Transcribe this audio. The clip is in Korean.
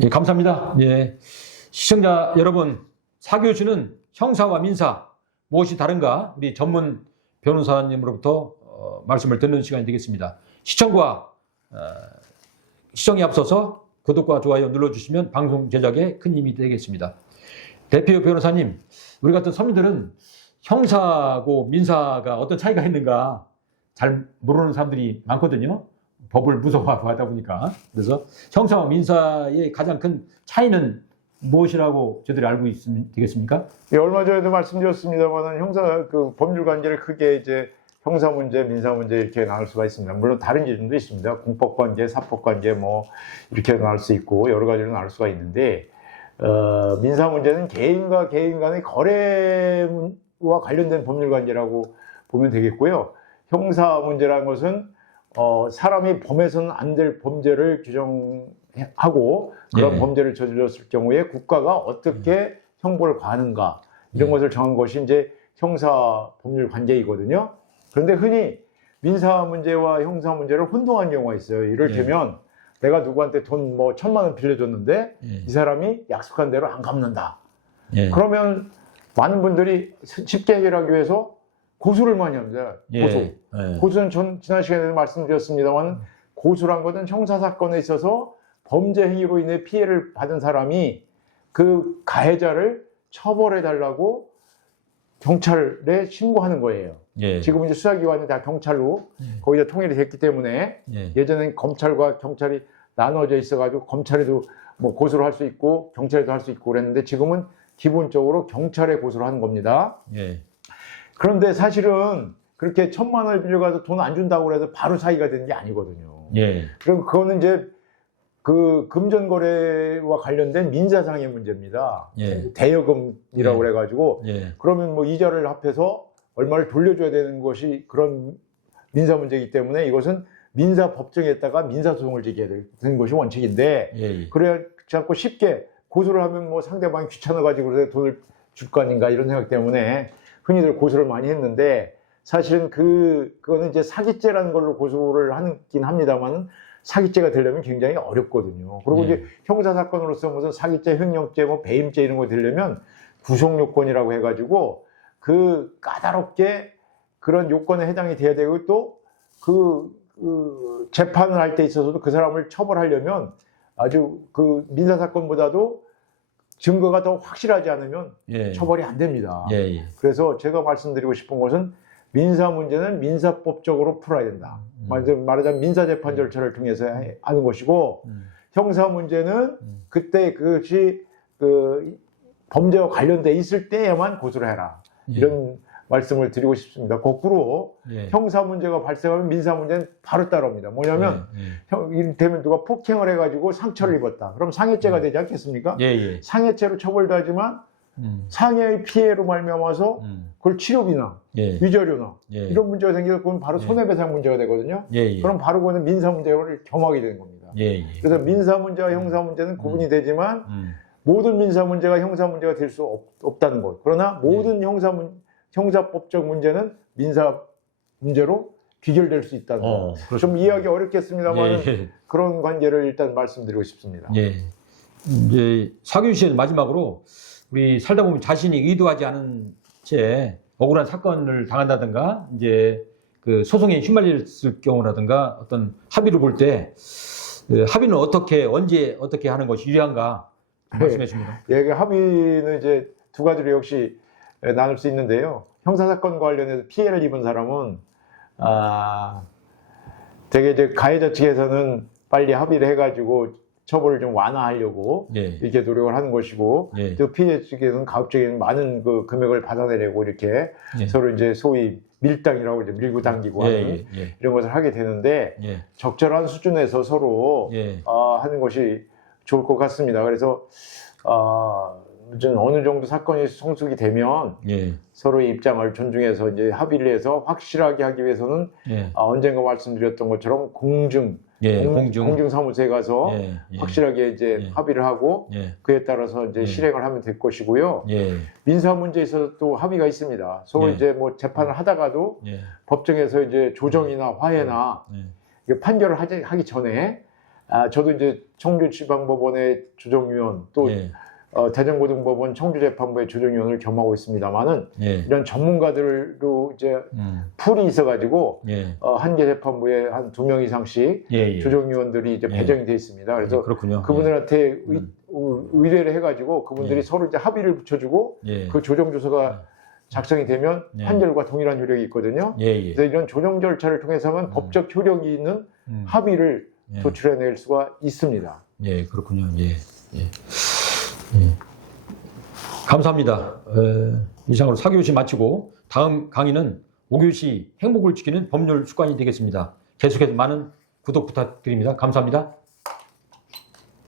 예, 감사합니다. 예, 시청자 여러분, 사교주는 형사와 민사 무엇이 다른가 우리 전문 변호사님으로부터 말씀을 듣는 시간이 되겠습니다. 시청과 시청에 앞서서 구독과 좋아요 눌러주시면 방송 제작에 큰 힘이 되겠습니다. 대표 변호사님, 우리 같은 서민들은 형사고 민사가 어떤 차이가 있는가 잘 모르는 사람들이 많거든요. 법을 무서워하고 하다 보니까. 그래서 형사와 민사의 가장 큰 차이는 무엇이라고 저희들이 알고 있으면 되겠습니까? 예, 얼마 전에도 말씀드렸습니다만 형사 법률 관계를 크게 이제 형사 문제, 민사 문제 이렇게 나눌 수가 있습니다. 물론 다른 기준도 있습니다. 공법 관계, 사법 관계 뭐 이렇게 나눌 수 있고 여러 가지로 나눌 수가 있는데 민사 문제는 개인과 개인 간의 거래와 관련된 법률 관계라고 보면 되겠고요. 형사 문제라는 것은 사람이 범해서는 안 될 범죄를 규정하고 그런 범죄를 저질렀을 경우에 국가가 어떻게 형벌을 가하는가 이런 것을 정한 것이 이제 형사 법률 관계이거든요. 그런데 흔히 민사 문제와 형사 문제를 혼동한 경우가 있어요. 이를테면 내가 누구한테 돈 뭐 1,000만 원 빌려줬는데 이 사람이 약속한 대로 안 갚는다. 그러면 많은 분들이 쉽게 해결하기 위해서 고소를 많이 합니다. 고소. 고소는 지난 시간에도 말씀드렸습니다만 고소란 것은 형사사건에 있어서 범죄 행위로 인해 피해를 받은 사람이 그 가해자를 처벌해달라고 경찰에 신고하는 거예요. 지금 이제 수사기관이 다 경찰로 거의 다 통일이 됐기 때문에 예전엔 검찰과 경찰이 나눠져 있어가지고 검찰에도 뭐 고소를 할 수 있고 경찰에도 할 수 있고 그랬는데 지금은 기본적으로 경찰에 고소를 하는 겁니다. 그런데 사실은 그렇게 1,000만 원을 빌려가서 돈 안 준다고 해서 바로 사기가 되는 게 아니거든요. 그럼 그거는 이제 그 금전거래와 관련된 민사상의 문제입니다. 대여금이라고 그래가지고 그러면 뭐 이자를 합해서 얼마를 돌려줘야 되는 것이 그런 민사 문제이기 때문에 이것은 민사법정에다가 민사소송을 제기해야 되는 것이 원칙인데 그래 자꾸 쉽게 고소를 하면 뭐 상대방이 귀찮아가지고 그래서 돈을 줄 거 아닌가 이런 생각 때문에 흔히들 고소를 많이 했는데 사실은 그거는 이제 사기죄라는 걸로 고소를 하긴 합니다만 사기죄가 되려면 굉장히 어렵거든요. 그리고 이제 형사사건으로서 무슨 사기죄, 횡령죄, 뭐 배임죄 이런 거 되려면 구속요건이라고 해가지고 그 까다롭게 그런 요건에 해당이 돼야 되고 또 재판을 할 때 있어서도 그 사람을 처벌하려면 아주 그 민사사건보다도 증거가 더 확실하지 않으면 처벌이 안 됩니다. 그래서 제가 말씀드리고 싶은 것은 민사 문제는 민사법적으로 풀어야 된다. 말하자면 민사재판 절차를 통해서 하는 것이고 형사 문제는 그때 그것이 그 범죄와 관련돼 있을 때에만 고소를 해라. 이런 말씀을 드리고 싶습니다. 거꾸로 형사 문제가 발생하면 민사 문제는 바로 따라옵니다. 뭐냐면 이를테면 누가 폭행을 해가지고 상처를 입었다. 그럼 상해죄가 되지 않겠습니까? 상해죄로 처벌도 하지만 상해의 피해로 말미암아서 그걸 치료비나 위자료나 이런 문제가 생기면 그건 바로 손해배상 문제가 되거든요. 그럼 바로 그거는 민사 문제를 겸하게 되는 겁니다. 그래서 민사 문제와 형사 문제는 구분이 되지만 모든 민사 문제가 형사 문제가 될 수 없다는 것. 그러나 모든 형사법적 문제는 민사 문제로 귀결될 수 있다는 것. 좀 이해하기 어렵겠습니다만 그런 관계를 일단 말씀드리고 싶습니다. 이제 사교육 시간 마지막으로 우리 살다 보면 자신이 의도하지 않은 채 억울한 사건을 당한다든가 이제 그 소송에 휘말렸을 경우라든가 어떤 합의를 볼 때 합의는 어떻게 언제 어떻게 하는 것이 유리한가 말씀해 줍니다. 합의는 이제 두 가지로 역시 나눌 수 있는데요. 형사사건과 관련해서 피해를 입은 사람은 되게 이제 가해자 측에서는 빨리 합의를 해가지고 처벌을 좀 완화하려고 이렇게 노력을 하는 것이고 또 피해 측에서는 가급적이면 많은 그 금액을 받아내려고 이렇게 서로 이제 소위 밀당이라고 이제 밀고 당기고 하는 이런 것을 하게 되는데 적절한 수준에서 서로 하는 것이 좋을 것 같습니다. 그래서 어느 정도 사건이 성숙이 되면 서로의 입장을 존중해서 이제 합의를 해서 확실하게 하기 위해서는 언젠가 말씀드렸던 것처럼 공중사무소에 가서 확실하게 이제 합의를 하고 그에 따라서 이제 실행을 하면 될 것이고요. 민사 문제에 있어서 또 합의가 있습니다. 서로 이제 뭐 재판을 하다가도 법정에서 이제 조정이나 화해나 판결을 하기 전에 저도 이제 청주지방법원의 조정위원 또 예. 대전고등법원 청주재판부의 조정위원을 겸하고 있습니다만은 예. 이런 전문가들로 이제 음. 풀이 있어가지고 예. 한 개 재판부에 한 2명 이상씩 예. 예. 조정위원들이 이제 예. 배정이 돼 있습니다. 그래서 예, 그렇군요. 그분들한테 의뢰를 해가지고 그분들이 예. 서로 이제 합의를 붙여주고 예. 그 조정조서가 작성이 되면 예. 판결과 동일한 효력이 있거든요. 예. 예. 그래서 이런 조정 절차를 통해서만 법적 효력이 있는 합의를 예. 도출해낼 수가 있습니다. 예, 그렇군요. 예. 예. 예. 감사합니다. 이상으로 4교시 마치고 다음 강의는 5교시 행복을 지키는 법률 습관이 되겠습니다. 계속해서 많은 구독 부탁드립니다. 감사합니다.